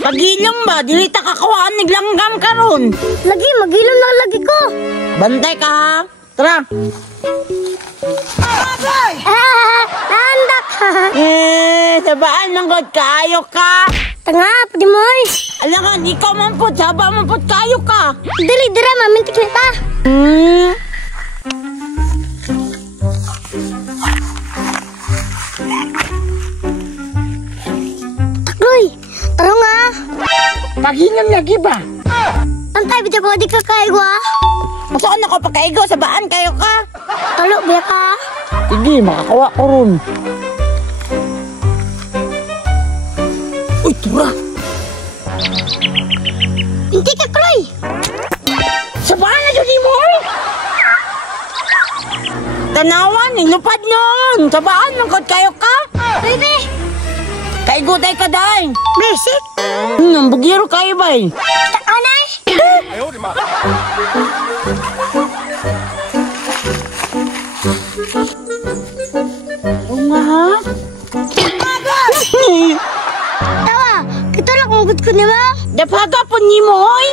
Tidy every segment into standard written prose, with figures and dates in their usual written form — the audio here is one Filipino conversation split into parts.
Pagilom ba? Dili ta kakawaan niglanggam karon. Lagi, magilom na lagi ko. Bantay ka ha. Tara. Naandak. Sabaan lang god kayo ka. Tanga, pwede mo eh. Alangan, ikaw mampot. Saba mampot kayo ka. Dali, dira, mamintik na ta. Takloy, taro nga. Paghingan lagi ba? Antay, bita ko, di ka kaigo ah. Masaan ako pagkaigo? Sabaan kayo ka. Talo, biya ka. Sige, makakawa ko ron. Uy, tura. Hindi ka, Kloy. Sabaan na dyan mo eh. Tanawan, nilupad nun. Sabaan, mangkot kayo ka. Baby. Kaigo day ka day. Basic. Bugiro kayo ba eh. Takanay. Oo nga ha. Tawa, kita lang kung good ko ni ba? Dapaga po ni mo oy.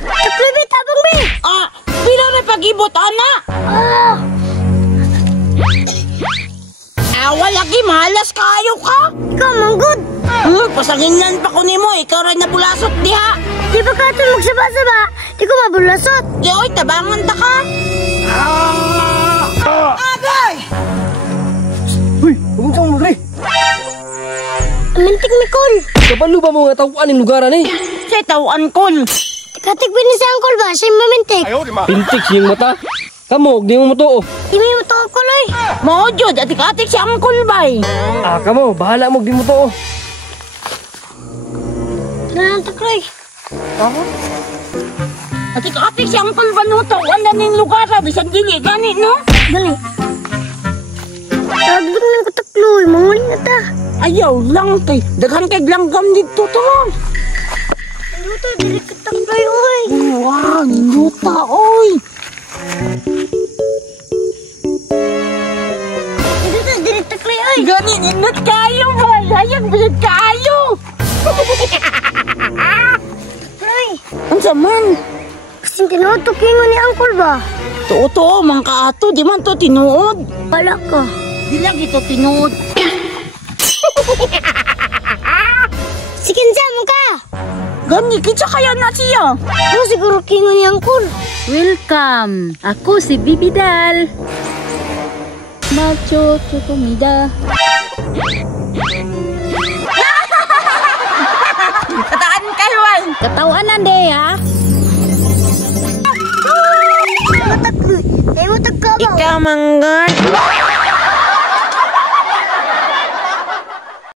Takloy, be, tabang be. Pila rin pag-ibot, ana. Awa lagi, malas kayo ka. Ikaw, manggod. Pasanginan pa ko ni mo, ikaw rin nabulasot diha. Di ba ka ito magsaba-saba? Di ko mabulasot. Di oy, tabangan ta ka. Agay! Uy, pumunta mo rin. Mintik Mikol. Kabalo ba mo nga tawaan yung lugaran eh? Say, tawan kol. Tikatik ba ni si Angkol ba? Siya mamintik. Pintik siyang mata. Kamog, di mo to. Di mo to ko, Loy. Maudyo, atik-atik siya ang kulbay. Kamo, bahala mo, di mo to. Tara ng Takloy. Atik-atik siya ang kulbay no, tawan na ning lugar. Bisan dili, gani no? Dali. Tagbig ng ko Takloy. Manguli na ta. Ayaw lang kay, daghan kay langgam dito to. Luto, dili ka Takloy, oy. Wow, niluta, oy. Luto, dili Takloy, oy. Gani, inot kayo ba? Hayag bilid kayo. Takloy. Ang saman. Kasing tinuod to kingo ni Angkol ba? Totoo, mangka ato, di man to tinuod. Wala ka. Di lang ito tinuod. Sikinsa mo ka. Gani, kitsa kaya na siya. Ano siguro kingo ni Angkol? Welcome! Ako si Bibidal. Macho comida. Kataan kayo ay. Katawanan de ha. Takloy. Ay mo tagkabaw. Ikaw, Manggod.